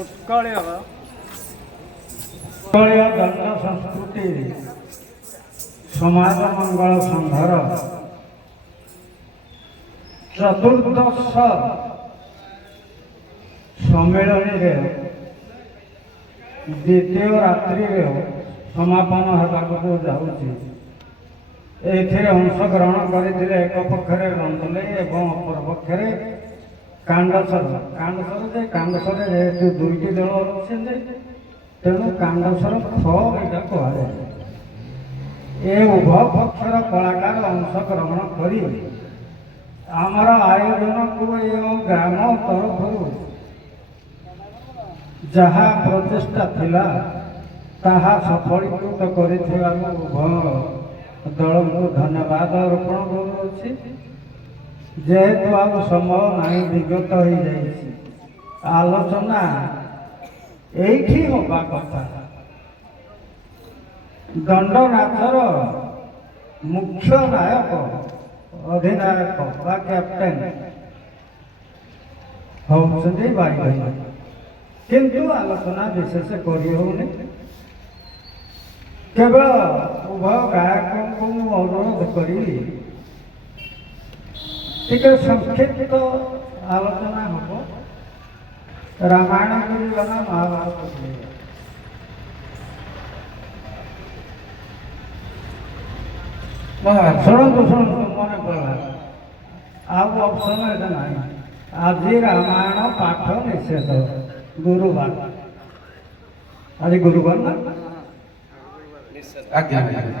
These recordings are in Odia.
उत्कलीय दंड संस्कृति समाज मंगल संघर चतुर्दश सम्मेलन द्वितीय रात्रि समापन होगा जाऊँगी। एथिरे अंशग्रहण करते एक पक्षरे रंधले एवं अपर पक्षरे कांडसर कांडसर जेहेतु दुईटी दल अच्छे तेणु कांडसर ख यहाँ कहुए ये उभय पक्षर कलाकार अंशग्रहण कर आमर आयोजन को ग्राम तरफ जहाँ प्रचेषा थिला ताहा सफलीकृत कर उभय दल को धन्यवाद अर्पण करुँच। जेहेतु आ समय नहीं विगत हो जाए आलोचना यही हवा कथा दंड नाचर मुख्य नायक अधिनायक बा कैप्टेन होउछन्ति भाई भाई किंतु आलोचना विशेष करी होनी। केवल उभय गायक को अनुरोध करी संक्षिप्त आलोचना हम रामायण गुरुजना महाभारत शुणु शुणु मन पड़ा आउ ऑप्शन एटा ना आज रामायण पाठ निषेध गुरुवार आज गुरुवार ना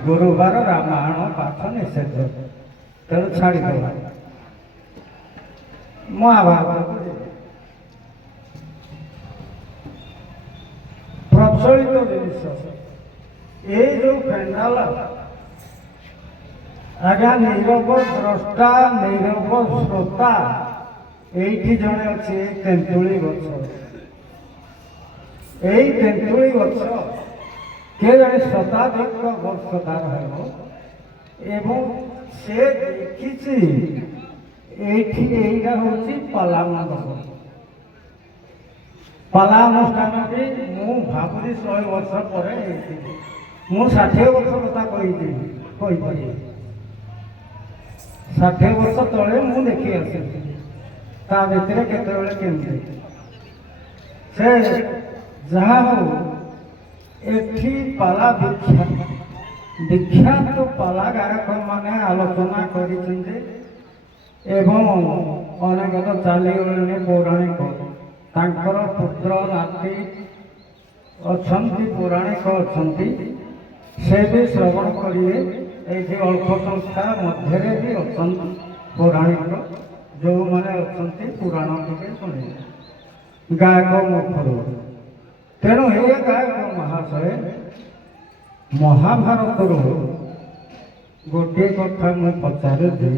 गुरुवार रामायण पाठ निषेध तेणु छाड़ीदेवा महाभारत प्रचलित जिनिस ये जो पेंडाल आज्ञा नीरव द्रष्टा नीरव श्रोता ये जड़े अच्छे तेंतुली गछ यही तेंतुली गछ के जड़े शताधिक वर्ष तार एवं से देखी एटा हूँ पालानुष्ठान पालानुष्ठान भी मु भावुरी 100 वर्ष पर मु 60 वर्ष कथा कही 60 वर्ष तले मु देखी आसी ता भितर केतबेले केमती से जहाँ हो एठी पाला विख्यात पाला गायक माने आलोचना करिसेंते एवं अनेक तो चलीगले पौराणिक तांकर पुत्र नाती अछंती पौराणिक अछंती से भी श्रवण करिए ये अल्प संख्या मध्य भी अच्छा पौराणिक जो मैंने अच्छा पुराण टे शुणे गायक मुखर तेणु हे गायक महाशय महाभारत गोटे कथा मुझे पचारुची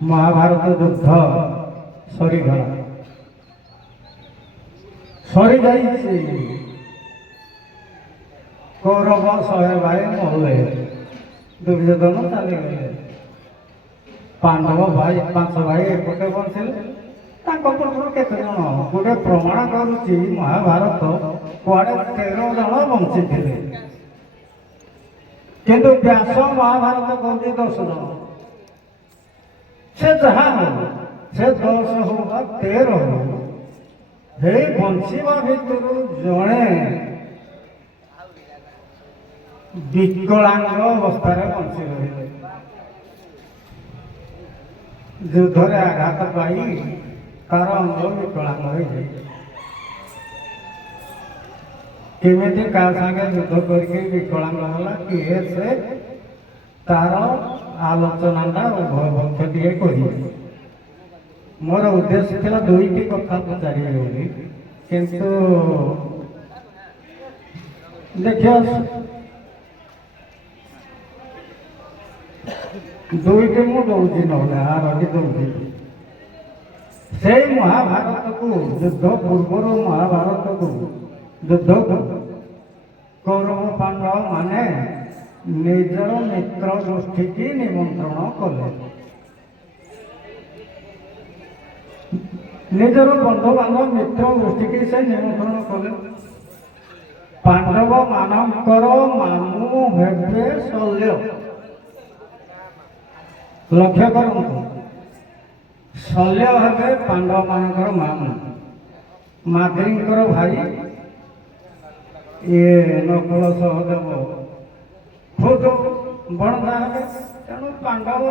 महाभारत युद्ध सरीगला सरी जाइए कौरव 100 भाई मरले दुर्योधन चली गए पांडव भाई 5 भाई एपटे बंचले केते जन गोटे प्रमाण करुच्ची महाभारत कुआड़े 13 जन बंची थे किंतु व्यास महाभारत कहते 10 जन से जहाँ हो से 10 हो 13 हो हे बंचवा भितर जड़े विकलांग अवस्था बंची रही युद्ध आघात पाई तार अंग विकलांग हो केमिति का संगे युद्ध करके विकलांग होला किए से तार आलोचना उभय पक्ष टे कर मोर उद्देश्य था 2टी कथा पचारि बोली किंतु देखिए 2टी मु दौची ना आरटी दौची से महाभारत को युद्ध पूर्व महाभारत को युद्ध को कौरव पांडव माने निजर मित्र गोष्ठी की निमंत्रण कले ନିଜର ବନ୍ଧୁବାନ୍ଧବ ମିତ୍ର ଗୋଷ୍ଠୀକି ସେ ନିମନ୍ତ୍ରଣ କଲେ। ପାଣ୍ଡବ ମାନଙ୍କର ମାମୁଁ ହେବେ ଶଲ୍ୟ। ଲକ୍ଷ୍ୟ କରନ୍ତୁ, ଶଲ୍ୟ ହେବେ ପାଣ୍ଡବ ମାନଙ୍କର ମାମୁଁ, ମାଦ୍ରୀଙ୍କର ଭାଇ, ଇଏ ନକୁଳ ସହଦେବ ଖୋଦ ଭଣଜା ହେବେ। ତେଣୁ ପାଣ୍ଡବ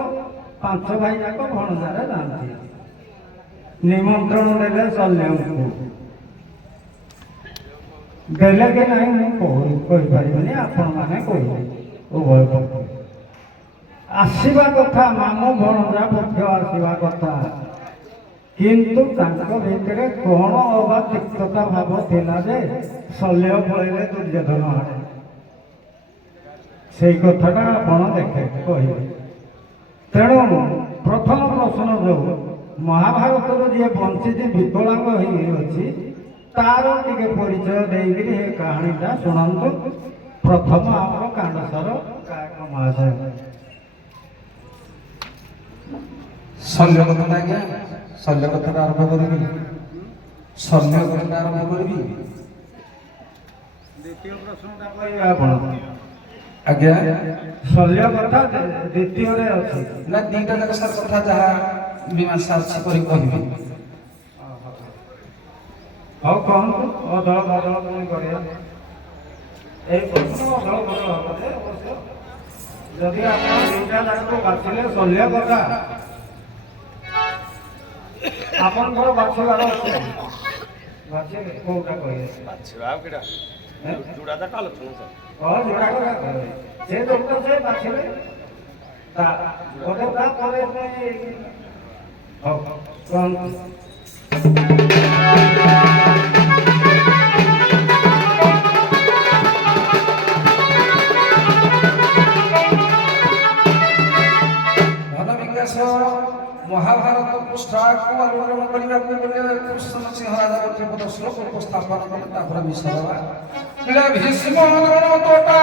5 ଭାଇ ଯାକ ଭଣଜାରେ ଯାଆନ୍ତି। ନିମନ୍ତ୍ରଣ ଦେଲେ ଶଲ୍ୟଙ୍କୁ। ଦେଲେ କି ନାହିଁ ମୁଁ କହିପାରିବିନି, ଆପଣମାନେ କହିବେ। ଉଭୟ ପକ୍ଷ ଆସିବା କଥା, ମାମୁଁ ଭଣଜା ପକ୍ଷ ଆସିବା କଥା, କିନ୍ତୁ ତାଙ୍କ ଭିତରେ କ'ଣ ଅବା ତିକ୍ତତା ଭାବ ଥିଲା ଯେ ଶଲ୍ୟ ପଳେଇଲେ ଦୁର୍ଯ୍ୟୋଧନ ଆଡ଼େ। ସେଇ କଥାଟା ଆପଣ କହିବେ। ତେଣୁ ପ୍ରଥମ ପ୍ରଶ୍ନ ଯୋଉ ମହାଭାରତରୁ ଯିଏ ବଞ୍ଚିଛି ବିକଳାଙ୍ଗ ହେଇଅଛି ତାର ଟିକେ ପରିଚୟ ଦେଇକିରି ଏ କାହାଣୀଟା ଶୁଣନ୍ତୁ। ପ୍ରଥମ ଆମର କାଣ୍ଡସାର ଗାୟକ ମହାଶୟ। ଶଲ୍ୟ କଥାଟା ଆଜ୍ଞା, ଶଲ୍ୟ କଥାଟା ଆରମ୍ଭ କରିବି, ଶଲ୍ୟ କଥାଟା ଆରମ୍ଭ କରିବି। ଦ୍ୱିତୀୟ ପ୍ରଶ୍ନଟା କହିବେ ଆପଣ। ଆଜ୍ଞା ଶଲ୍ୟ କଥା ଦ୍ୱିତୀୟରେ ଅଛି ନା ଦିଟା ଯାକ ସାର୍ କଥା ଯାହା ମୀମାଂସା ଅଛି କରି କହିବି। ହଉ କୁହନ୍ତୁ। ଅଦଳ ବଦଳ ପୁଣି କରିବା। ଏଇ ପ୍ରଶ୍ନ ଅଦଳ ବଦଳ ହବ ଅବଶ୍ୟ। ଯଦି ଆପଣ ଦିଟା ଯାକକୁ ବାଛିଲେ ଶଲ୍ୟ କଥା ଆପଣଙ୍କର ବାଛିବାର ଅଛି। ବାଛିଲେ କୋଉଟା କହିବେ? ଯୋଉଟା ସେ ଯୋଉଟା ସେ ବାଛିଲେ ତାପରେ ହଉ କୁହନ୍ତୁ। ଧନ ବିକାଶ ମହାଭାରତ ପୃଷ୍ଠାକୁ ଆଲୋଚନ କରିବାକୁ ଗଲେ କୃଷ୍ଣ ସିଂହ ରାଜା ଗୋଟିଏ ପଦ ଶ୍ଲୋକ ଉପସ୍ଥାପନ କଲେ, ତାପରେ ବିଷୟ ଦେବା। ଭୀଷ୍ମ ଦ୍ରୋଣ ତୋଟା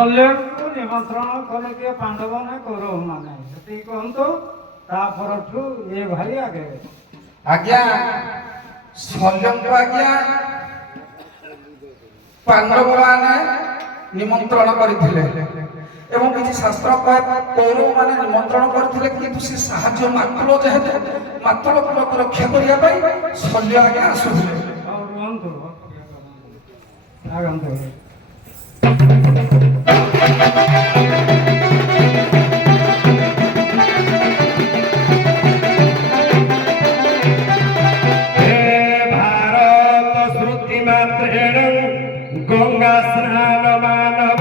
ଶଲ୍ୟଙ୍କୁ ନିମନ୍ତ୍ରଣ କରିଦିଏ ପାଣ୍ଡବମାନେ କୌରବମାନେ ସେତିକି କୁହନ୍ତୁ ତାପରଠୁ ଏ ଭାଇ ଆଗେ ଆଜ୍ଞା ଶଲ୍ୟଙ୍କୁ ଆଜ୍ଞା ପାଣ୍ଡବମାନେ ନିମନ୍ତ୍ରଣ କରିଥିଲେ ଏବଂ କିଛି ଶାସ୍ତ୍ର କୌରବମାନେ ନିମନ୍ତ୍ରଣ କରିଥିଲେ କିନ୍ତୁ ସେ ସାହାଯ୍ୟ ମାତ୍ର ଯେହେତୁ ମାତ୍ର କୁଳକୁ ରକ୍ଷା କରିବା ପାଇଁ ଶଲ୍ୟ ଆଜ୍ଞା ଆସୁଥିଲେ। ଆଉ ରୁହନ୍ତୁ ଆଗନ୍ତୁ गंगा स्नान मानव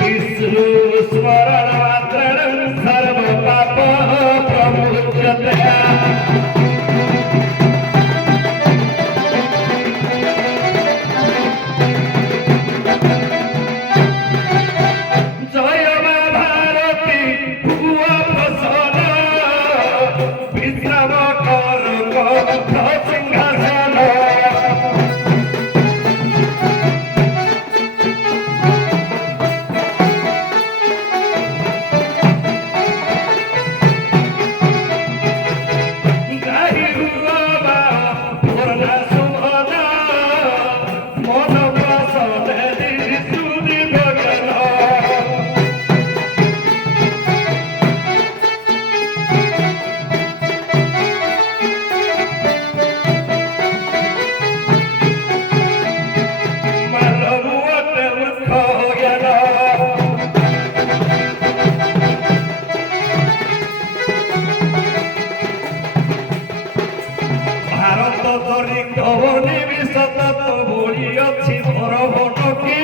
विष्णु स्मरण मात्रणं सर्व पाप प्रमुच्यते जय मा भारती भुव प्रसन्न विश्राम कर सिंहासन गाही हुआ पूर्ण सुहन मन प्रसन्न सुधि भजन भारत धरी कवनी भी सतत बोली अच्छी मोर भटकी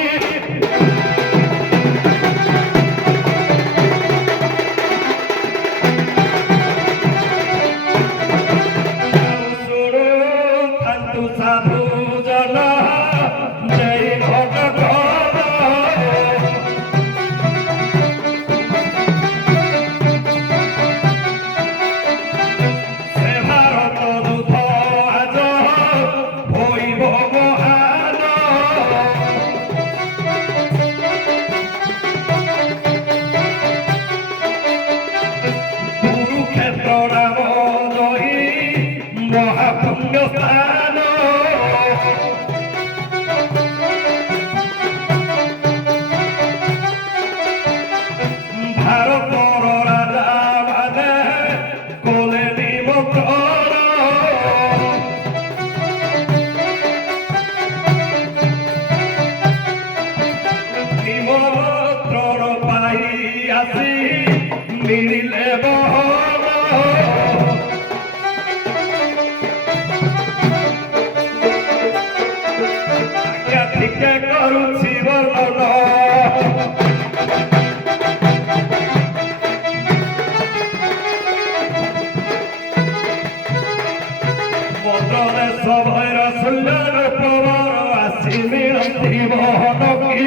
शुणु थांतु साधु जन जय भटक कुरुक्षेत्र राम जही महापुण्य स्थान भारतर राजा माने कोले निमंत्रण निमंत्रण पाई आसी मिलिले बहन आज्ञा ठीक करुछि वर्णन बदले सभैर सुल्यर पवर आसी मिलती बहन की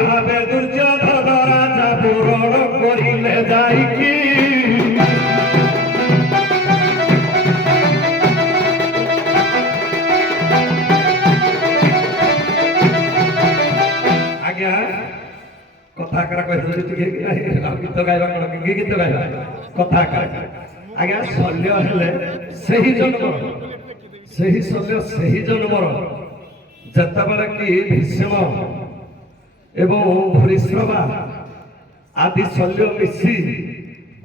ভাবে দুর্যোধন রাজা পূরণ করিলে যাই কি আজ্ঞা কথা କଥା ଆକାର କହିଦେଉଛି ଟିକେ ଗୀତ ଗାଇବା କ'ଣ କି ଗୀତ ଗାଇବା କଥା ଆକାର ଆଜ୍ଞା ଶଲ୍ୟ ହେଲେ ସେହି ଜନ୍ମର ସେହି ଶଲ୍ୟ ସେହି ଜନ୍ମର ଯେତେବେଳେ କି ଭୀଷ୍ମ ଏବଂ ଭୂରିଶ୍ରବା ଆଦି ଶଲ୍ୟ ମିଶି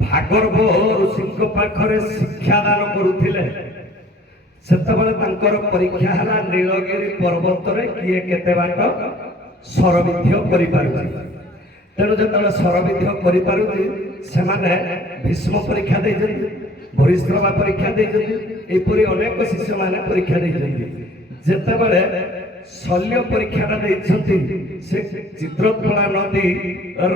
ଭାଗର୍ଭ ଋଷିଙ୍କ ପାଖରେ ଶିକ୍ଷାଦାନ କରୁଥିଲେ ସେତେବେଳେ ତାଙ୍କର ପରୀକ୍ଷା ହେଲା ନୀଳଗିରି ପର୍ବତରେ କିଏ କେତେ ବାଟ ସରବିଧ୍ୟ କରିପାରୁଛି। ତେଣୁ ଯେତେବେଳେ ସରବିଧ୍ୟ କରିପାରୁଛି ସେମାନେ ଭୀଷ୍ମ ପରୀକ୍ଷା ଦେଇଛନ୍ତି, ଭୂରିଶ୍ରବା ପରୀକ୍ଷା ଦେଇଛନ୍ତି, ଏପରି ଅନେକ ଶିଷ୍ୟମାନେ ପରୀକ୍ଷା ଦେଇଛନ୍ତି। ଯେତେବେଳେ ଶଲ୍ୟ ପରୀକ୍ଷାଟା ଦେଇଛନ୍ତି ସେ ଚିତ୍ରକଳା ନଦୀର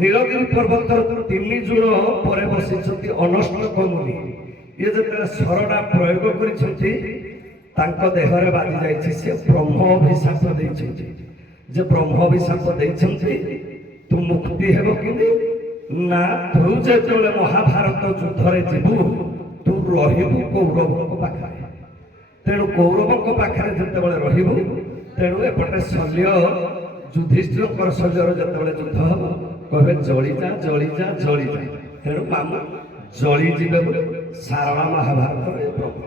ନୀଳଗିରି ପର୍ବତର 3 ଜୁଣ ପରେ ବସିଛନ୍ତି ଅନଷ୍ଟକ ମୁନି। ଇଏ ଯେତେବେଳେ ଶରଟା ପ୍ରୟୋଗ କରିଛନ୍ତି ତାଙ୍କ ଦେହରେ ବାଜି ଯାଇଛି, ସେ ବ୍ରହ୍ମ ଅଭିଶାପ ଦେଇଛନ୍ତି। ଯେ ବ୍ରହ୍ମ ଅଭିଶାପ ଦେଇଛନ୍ତି ତୁ ମୁକ୍ତି ହେବ କେମିତି ନା ତୁ ଯେତେବେଳେ ମହାଭାରତ ଯୁଦ୍ଧରେ ଯିବୁ ତୁ ରହିବୁ କୌରବଙ୍କ ପାଖରେ। ତେଣୁ କୌରବଙ୍କ ପାଖରେ ଯେତେବେଳେ ରହିବୁ ତେଣୁ ଏପଟେ ଶଲ୍ୟ ଯୁଧିଷ୍ଠିରଙ୍କର ଶଲ୍ୟର ଯେତେବେଳେ ଯୁଦ୍ଧ ହେବ କହିବେ ଜଳିଯା ଜଳିଯା ଜଳିଯା। ତେଣୁ ମାମୁ ଜଳିଯିବେ ବୋଲି ସାରଳା ମହାଭାରତର ଏ ପ୍ରଭୁ।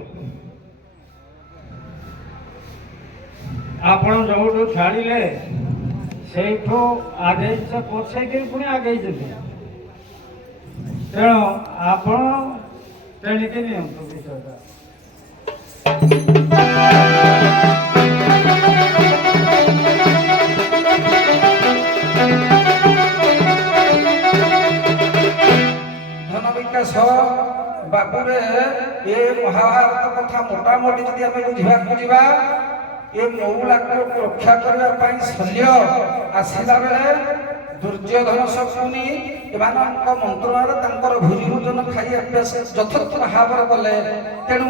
ଆପଣ ଯୋଉଠୁ ଛାଡ଼ିଲେ ସେଇଠୁ ଆଗେଇଛ ପଛେଇକି ପୁଣି ଆଗେଇଛନ୍ତି। ତେଣୁ ଆପଣ ତେଣିକି ନିଅନ୍ତୁ ବିଷୟଟା। ଧନ ବିକାଶ ବାବୁରେ ଏ ମହାଭାରତ କଥା ମୋଟାମୋଟି ଯଦି ଆମେ ବୁଝିବାକୁ ଯିବା ଏ ମଉଳାକୁ ରକ୍ଷା କରିବା ପାଇଁ ଶଲ୍ୟ ଆସିଲା ବେଳେ ଦୁର୍ଯ୍ୟୋଧନ ଶକୁନି ଏମାନଙ୍କ ମନ୍ତ୍ରଣାରେ ତାଙ୍କର ଭୋଜି ଭୋଜନ ଖାଇ ଯଥେଷ୍ଟ ଭାବରେ କଲେ। ତେଣୁ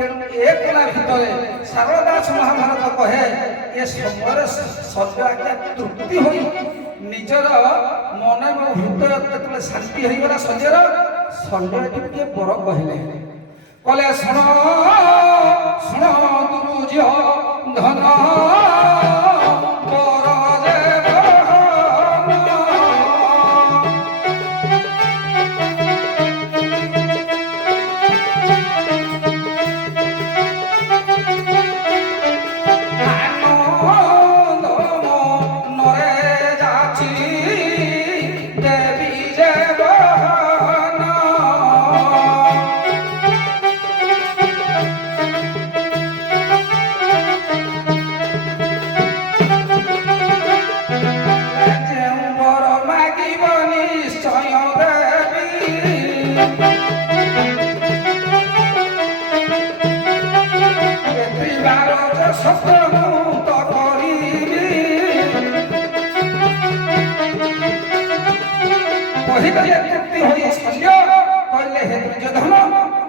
ଏ କଲା ଭିତରେ ଶାରଳା ଦାସ ମହାଭାରତ କହେ ଏ ସମୟରେ ଶଲ୍ୟ ଆଜ୍ଞା ତୃପ୍ତି ହୋଇ ନିଜର ମନ ଏବଂ ହୃଦୟ ଯେତେବେଳେ ଶାନ୍ତି ହେଇଗଲା ଶଲ୍ୟର ଶଲ୍ୟ ଟିକେ ବର କହିଲେ କଲେ ଶୁଣ ଶୁଣ ଦୁର୍ଯ୍ୟୋଧନ ବର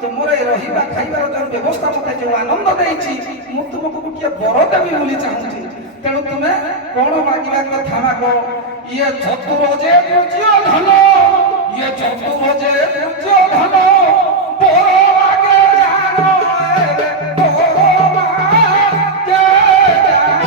ତୁମର ଏ ରହିବା ଖାଇବାର ଯୋଉ ବ୍ୟବସ୍ଥା ମତେ ଯୋଉ ଆନନ୍ଦ ଦେଇଛି ମୁଁ ତୁମକୁ ଗୋଟିଏ ବର ଦେବି ବୋଲି ଚାହୁଁଛି। ତେଣୁ ତୁମେ କଣ ମାଗିବା କଥା ମାଗ। ଇଏ ଚତୁର ଯେ ଦୁର୍ଯ୍ୟୋଧନ ଇଏ ଚତୁର ଯେ ଦୁର୍ଯ୍ୟୋଧନ ବର ମାଗେ ଜାଣ ବର ମାଗେ ଜାଣ।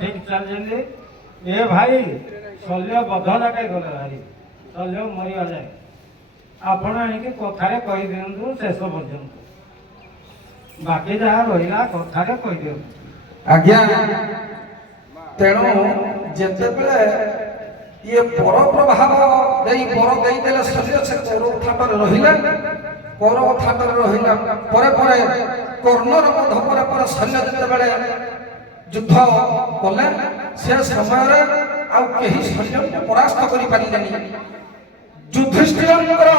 ठीक चलते ए भाई शल्य बध जाके गले भाई शल्य मरीगले ଆପଣ ଏଣିକି କଥାରେ କହିଦିଅନ୍ତୁ ଶେଷ ପର୍ଯ୍ୟନ୍ତ, ବାକି ଯାହା ରହିଲା କଥାରେ କହିଦିଅନ୍ତୁ। ଆଜ୍ଞା, ତେଣୁ ଯେତେବେଳେ ଇଏ ପର ପ୍ରଭାବ ଦେଇ ବର ଦେଇଦେଲେ ଶଲ୍ୟ ସେ କୌରବ ଥାଟରେ ରହିଲେ। କୌରବ ଥାଟରେ ରହିଲା ପରେ ପରେ କର୍ଣ୍ଣର ବଧ ପରେ ପରେ ଶଲ୍ୟ ଯେତେବେଳେ ଯୁଦ୍ଧ କଲେ ସେ ସମୟରେ ଆଉ କେହି ଶଲ୍ୟଙ୍କୁ ପରାସ୍ତ କରିପାରିଲେନି। ଯୁଧିଷ୍ଠିରଙ୍କର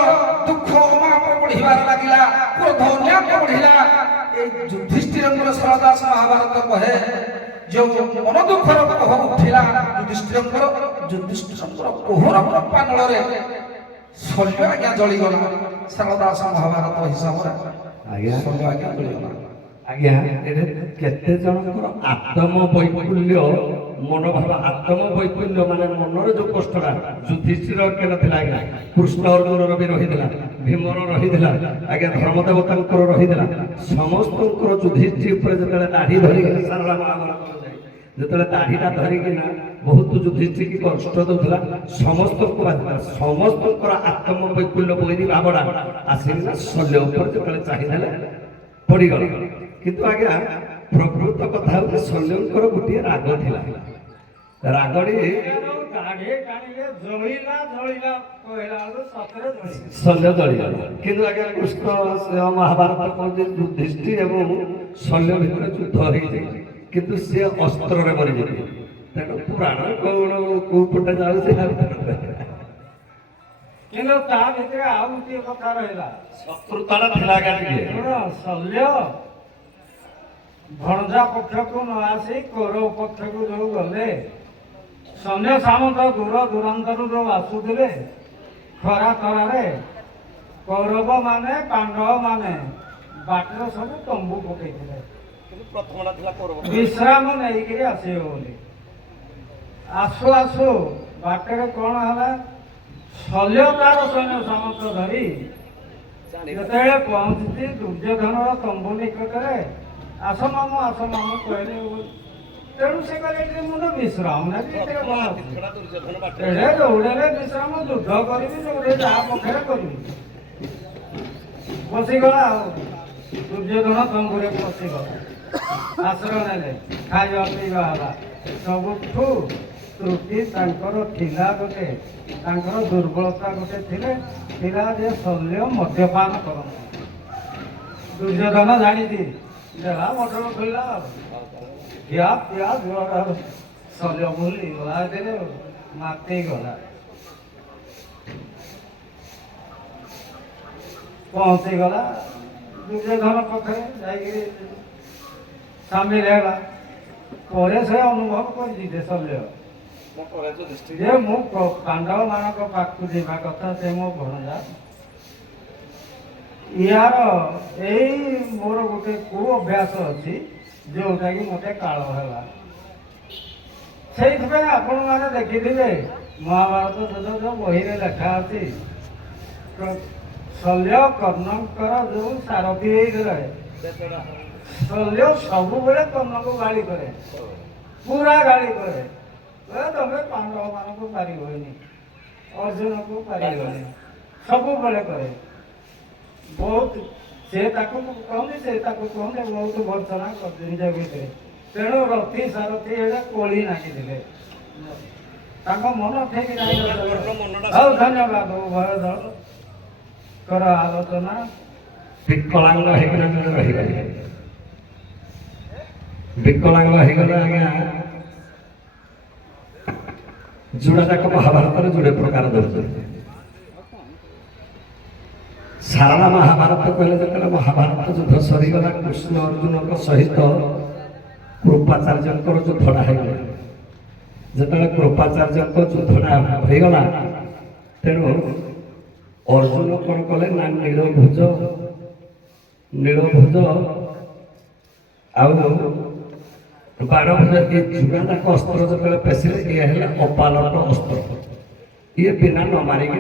ଦୁଃଖ ଅମାପ ବଢିବାର ଲାଗିଲା, କ୍ରୋଧ ଅନ୍ୟାପ ବଢିଲା। এই ଯୁଧିଷ୍ଠିରଙ୍କର ଶରଦାସ ମହାଭାରତ କହେ ଯେଉଁ ମନ ଦୁଃଖର କୋହ ଉଠିଲା ଯୁଧିଷ୍ଠିରଙ୍କର କୋହର ପାନଳରେ ଶଲ୍ୟ ଆଜ୍ଞା ଜଳିଗଲା। ଶରଦାସ ମହାଭାରତ ହିସାବରେ ଆଜ୍ଞା ଶଲ୍ୟ ଆଜ୍ଞା ଜଳିଗଲା। ଆଜ୍ଞା, ଏଠି କେତେ ଜଣଙ୍କର ଆତ୍ମ ବୈଫଲ୍ୟ ମନୋଭାବ, ଆତ୍ମ ବୈଫଲ୍ୟ ମାନେ ମନର ଯୋଉ କଷ୍ଟଟା ଯୁଧିଷ୍ଠିର କେନ ଥିଲା ଆଜ୍ଞା, କୃଷ୍ଣ ଅର୍ଜୁନର ବି ରହିଥିଲା, ଭୀମର ରହିଥିଲା, ଆଜ୍ଞା ଧର୍ମଦେବତାଙ୍କର ରହିଥିଲା। ସମସ୍ତଙ୍କର ଯୁଧିଷ୍ଠିର ଉପରେ ଯେତେବେଳେ ଦାଢି ଧରିକି ସାରଳା ମହାଭାରତ ଯେତେବେଳେ ଦାଢିଟା ଧରିକିନା ବହୁତ ଯୁଧିଷ୍ଠିର କଷ୍ଟ ଦଉଥିଲା, ସମସ୍ତଙ୍କୁ ବାଧିଥିଲା। ସମସ୍ତଙ୍କର ଆତ୍ମ ବୈଫଲ୍ୟ ବୈରୀ ଭାବନା ଆସିକିନା ଶଲ୍ୟ ଉପରେ ଯେତେବେଳେ ଚାହିଁଦେଲେ ପଡ଼ିଗଲା। କିନ୍ତୁ ଆଜ୍ଞା ପ୍ରକୃତ କଥା ହଉଛି ଶଲ୍ୟଙ୍କର ଗୋଟିଏ ରାଗ ଥିଲା। ରାଗଟି ଶଲ୍ୟ ଜଳିଗଲା। କିନ୍ତୁ ଆଜ୍ଞା କୃଷ୍ଣ ମହାଭାରତ କହୁଛି ଯୁଧିଷ୍ଠିର ଏବଂ ଶଲ୍ୟ ଭିତରେ ଯୁଦ୍ଧ ହେଇଛି, କିନ୍ତୁ ସିଏ ଅସ୍ତ୍ରରେ ମରିଯିବେ। ତେଣୁ ପୁରାଣ କୌଣ କୋଉ ପଟେ ଯାଉଛି କିନ୍ତୁ ତା ଭିତରେ ଆଉ ଗୋଟିଏ କଥା ରହିଲା, ଶତ୍ରୁତାଟା ଥିଲା ଆଜ୍ଞା ଟିକେ। ଶଲ୍ୟ ଭଣଜା ପକ୍ଷକୁ ନ ଆସି କୌରବ ପକ୍ଷକୁ ଯୋଉ ଗଲେ, ସୈନ୍ୟ ସାମନ୍ତ ଦୂର ଦୂରାନ୍ତରୁ ଯୋଉ ଆସୁଥିଲେ ଖରା ଖରାରେ, କୌରବ ମାନେ ପାଣ୍ଡବ ମାନେ ବାଟରେ ସବୁ ତମ୍ବୁ ପକେଇଥିଲେ ବିଶ୍ରାମ ନେଇକିରି ଆସିବେ ବୋଲି। ଆସୁ ଆସୁ ବାଟରେ କଣ ହେଲା, ଶଲ୍ୟ ତାର ସୈନ୍ୟ ସାମନ୍ତ ଧରି ଯେତେବେଳେ ପହଞ୍ଚିଛି ଦୁର୍ଯ୍ୟୋଧନର ତମ୍ବୁ ନିକଟରେ, ଆସ ମାମୁ କହିଲେ। ତେଣୁ ସେ କହିଲେ ମୁଁ ତ ବିଶ୍ରାମ ନେବି, ଦୌଡ଼ରେ ବିଶ୍ରାମ, ଯୁଦ୍ଧ କରିବି, ଯୋଉଠି ଯାହା ପକ୍ଷରେ କରିବି। ବସିଗଲା ଆଉ ଦୁର୍ଯ୍ୟୋଧନ ତମ୍ବୁରେ ପଶିଗଲା, ଆଶ୍ରୟ ନେଲେ, ଖାଇବା ପିଇବା ହେଲା। ସବୁଠୁ ତ୍ରୁଟି ତାଙ୍କର ଥିଲା ଗୋଟେ, ତାଙ୍କର ଦୁର୍ବଳତା ଗୋଟେ ଥିଲା ଯେ ଶଲ୍ୟ ମଦ୍ୟପାନ କରନ୍ତି। ଦୁର୍ଯ୍ୟୋଧନ ଜାଣିଛି, ଦେଲା ମଟର ଖୋଲିଲା ଆଉ ଖିଆ ପିଆ ଜୋର ଶଲ୍ୟ ଭୁଲିଗଲା, ଏଥିରେ ମାତି ଗଲା। ପହଞ୍ଚିଗଲା ଦୁର୍ଯ୍ୟୋଧନ ପାଖରେ ଯାଇକିରି ସାମିଲ ହେଲା ପରେ ସେ ଅନୁଭବ କରିଛି ଯେ ଶଲ୍ୟ ଯେ ମୁଁ ପାଣ୍ଡବ ମାନଙ୍କ ପାଖକୁ ଯିବା କଥା, ସେ ମୋ ଭଣଜା। ୟାର ଏଇ ମୋର ଗୋଟେ କୁ ଅଭ୍ୟାସ ଅଛି ଯୋଉଟାକି ମତେ କାଳ ହେଲା। ସେଇଥିପାଇଁ ଆପଣମାନେ ଦେଖିଥିବେ ମହାଭାରତ ଯୋଉ ବହିରେ ଲେଖା ଅଛି, ଶଲ୍ୟ କର୍ଣ୍ଣଙ୍କର ଯୋଉ ସାରଥୀ ହେଇଥିଲେ, ଶଲ୍ୟ ସବୁବେଳେ କର୍ଣ୍ଣକୁ ଗାଳି କରେ, ପୁରା ଗାଳି କରେ। ତମେ ପାଣ୍ଡବ ମାନଙ୍କୁ ପାରିବନି, ଅର୍ଜୁନକୁ ପାରିବନି, ସବୁବେଳେ କରେ। ବହୁତ ସେ ତାକୁ କହନ୍ତି, ସେ ତାକୁ କହନ୍ତି, ବହୁତ ଭର୍ସନା କରିଛି ନିଜ ଭିତରେ। ତେଣୁ ରଥି ସାରଥି ଏଇଟା କୋଳି ନାଗିଥିଲେ, ତାଙ୍କ ମନ ଠିକ ନାହିଁ। ହଉ ଧନ୍ୟବାଦ ଉଭୟ ଦଳଙ୍କର ଆଲୋଚନା। ବିକଳାଙ୍ଗ ହେଇକିନା ଜଣେ ରହିଗଲେ, ବିକଳାଙ୍ଗ ହେଇଗଲେ ଆଜ୍ଞା। ଯୋଉଟା ଯାକ ମହାଭାରତରେ ଯୋଡ଼େ ପ୍ରକାର ଦଉଛନ୍ତି। ସାରଳା ମହାଭାରତ କହିଲେ ଯେତେବେଳେ ମହାଭାରତ ଯୁଦ୍ଧ ସରିଗଲା, କୃଷ୍ଣ ଅର୍ଜୁନଙ୍କ ସହିତ କୃପାଚାର୍ଯ୍ୟଙ୍କର ଯୁଦ୍ଧଟା ହେଇଗଲା। ଯେତେବେଳେ କୃପାଚାର୍ଯ୍ୟଙ୍କ ଯୁଦ୍ଧଟା ହେଇଗଲା, ତେଣୁ ଅର୍ଜୁନ କଣ କଲେ ନା ନୀଳଭୁଜ ଆଉ ବାଣଭୁଜ, ଏ ଯୁଗାଯାକ ଅସ୍ତ୍ର ଯେତେବେଳେ ପେଶିଲେ, ଇଏ ହେଲା ଅପାଲଟ ଅସ୍ତ୍ର। ଇଏ ବିନା ନ ମାରିକି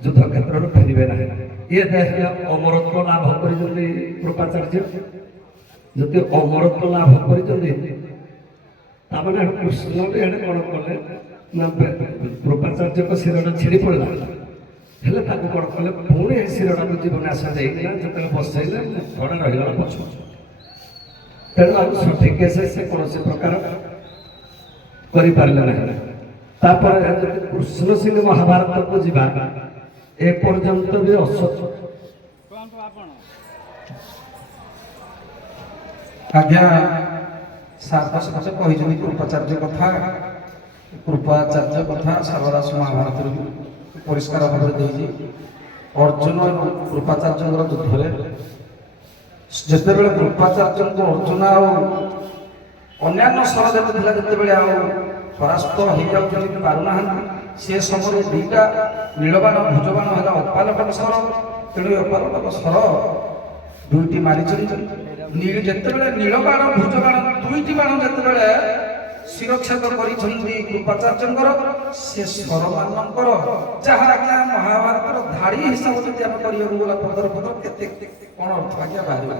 ଯୁଦ୍ଧ କ୍ଷେତ୍ରରେ ଫେରିବେ ନାହିଁ। ଇଏ ଅମରତ୍ୱ ଲାଭ କରିଛନ୍ତି କୃପାଚାର୍ଯ୍ୟ। ଯଦି ଅମରତ୍ୱ ଲାଭ କରିଛନ୍ତି, ତାମାନେ କୃଷ୍ଣ ବି ଏଣେ କଣ କଲେ ନା କୃପାଚାର୍ଯ୍ୟଙ୍କ ଶିରଟା ଛିଡ଼ି ପଡ଼ିଲା। ହେଲେ ତାକୁ କ'ଣ କଲେ ପୁଣି ଏ ଶିରଟାକୁ ଜୀବନ ଆଶା ଦେଇକିନା ଯେତେବେଳେ ବସେଇଲେ ଘୋଡ଼ା ରହିଗଲା ପଛ ତେଣୁ ଆଉ ସଠିକ୍ କେସ୍ ସେ କୌଣସି ପ୍ରକାର କରିପାରିଲେ ନାହିଁ। ତାପରେ ଯଦି କୃଷ୍ଣ ସିଂ ମହାଭାରତକୁ ଯିବା ଏପର୍ଯ୍ୟନ୍ତ ବି ଆଜ୍ଞା ସାର୍ ପଛେ କହିଛନ୍ତି କୃପାଚାର୍ଯ୍ୟ କଥା ସାରଦାସ ମହାଭାରତରୁ ପରିଷ୍କାର ଭାବରେ ଦେଇଛି। ଅର୍ଜୁନ ଏବଂ କୃପାଚାର୍ଯ୍ୟଙ୍କର ଯୁଦ୍ଧରେ ଯେତେବେଳେ କୃପାଚାର୍ଯ୍ୟଙ୍କୁ ଅର୍ଜୁନ ଆଉ ଅନ୍ୟାନ୍ୟ ସ୍ୱର ଯେତେ ଥିଲା ଯେତେବେଳେ ଆଉ ପରାସ୍ତ ହେଇଯାଉଛନ୍ତି ପାରୁନାହାନ୍ତି ସେ ସମୟରେ ଦୁଇଟା ନୀଳବାଣ ଭୁଜବାଣ ହେଲା ଅପାଲଟକ ସ୍ୱର। ତେଣୁ ଅପାଲଟକ ସ୍ୱର ଦୁଇଟି ମାରିଛନ୍ତି। ଯେତେବେଳେ ନୀଳବାଣ ଭୁଜବାଣ ଦୁଇଟି ବାଣ ଯେତେବେଳେ ଶିରଚ୍ଛେଦ କରିଛନ୍ତି କୃପାଚାର୍ଯ୍ୟଙ୍କର ସେ ସ୍ୱରମାନଙ୍କର ଯାହା ଆଜ୍ଞା ମହାଭାରତର ଧାଡ଼ି ହିସାବ ଯଦି ଆମେ କରିବାକୁ ଗଲା ପଦର କେତେ କ'ଣ ଅର୍ଥ ଆଜ୍ଞା ବାହାରିବ।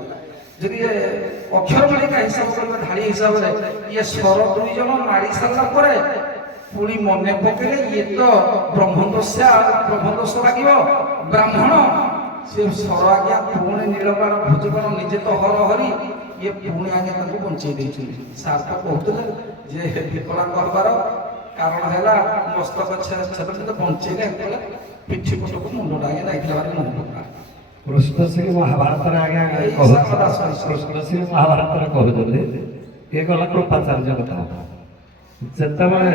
ଯଦି ଅକ୍ଷର ମାଳିକା ହିସାବ କରିବା ଧାଡ଼ି ହିସାବରେ ଇଏ ସ୍ୱର ଦୁଇ ଜଣ ମାରି ସାରିଲା ପରେ ପୁଣି ମନେ ପକେଇଲେ ଇଏ ତ ବ୍ରହ୍ମଦୋଷ ଲାଗିବ ବ୍ରାହ୍ମଣ ସେ ସ୍ୱର ଆଜ୍ଞା ପୁଣି ନୀଳବାଣ ଭୁଜବାଣ ନିଜେ ତ ହର ହରି ଇଏ ପୁଣି ଆଜ୍ଞା ତାଙ୍କୁ ବଞ୍ଚେଇ ଦେଇଛନ୍ତି। ସାର୍ ତ କହୁଥିଲେ ଯେ ବିକଳାଙ୍ଗ ହବାର କାରଣ ହେଲା ମସ୍ତକ ଛେଦ ବଞ୍ଚେଇଲେ ହେତେବେଳେ ପିଠି ପଟକୁ ମୁଣ୍ଡଟା ଆଜ୍ଞା ଯାଇଥିଲା ଭାରି ମନେ ପକା। କୃଷ୍ଣ ସିଂ ମହାଭାରତରେ ଆଜ୍ଞା କୃଷ୍ଣ ସିଂ ମହାଭାରତରେ କହୁଛନ୍ତି ଇଏ ଗଲା କୃପାଚାର୍ଯ୍ୟ କଥା। ଯେତେବେଳେ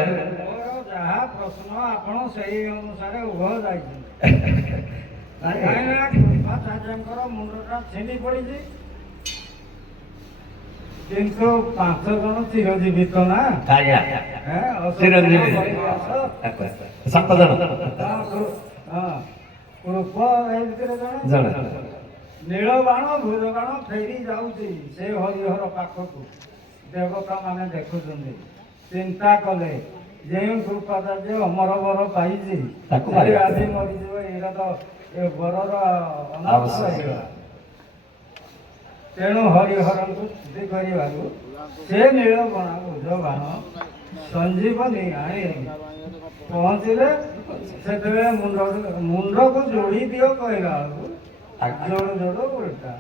ଯାହା ପ୍ରଶ୍ନ ଆପଣ ସେଇ ଅନୁସାରେ ଉଭୟ ଯାଇଛନ୍ତି। କୃପାଚାର୍ଯ୍ୟଙ୍କର ମୁଣ୍ଡଟା ଛିଣ୍ଡି ପଡ଼ିଛି କିନ୍ତୁ 5 ଜଣ ଚିରଜୀବିତ ନା ଚିରଞ୍ଜୀବୀ 7 ଜଣ କୃପ ଏ ଭିତରେ ଜଣେ ନୀଳବାଣ ଭୁଜବାଣ ଫେରି ଯାଉଛି ସେ ହରିହର ପାଖକୁ। ଦେବତା ମାନେ ଦେଖୁଛନ୍ତି ଚିନ୍ତା କଲେ ଯେଉଁ କୃପାଚାର୍ଯ୍ୟ ଅମର ବର ପାଇଛି ତାକୁ ଆଜି ମରିଯିବ ଏଇଟା ତ ଏ ବରର ଅନାଥ ହେଇଗଲା। ତେଣୁ ହରିହରଙ୍କୁ ସ୍ତୁତି କରିବାକୁ ସେ ନୀଳବାଣ ଭୁଜବାଣ ସଞ୍ଜୀବନୀ ଆଣି ପହଞ୍ଚିଲେ। ସେତେବେଳେ ମୁଣ୍ଡକୁ ଯୋଡ଼ି ଦିଅ କହିଲା ବେଳକୁ ଯୋଡ଼ ଓଲଟା।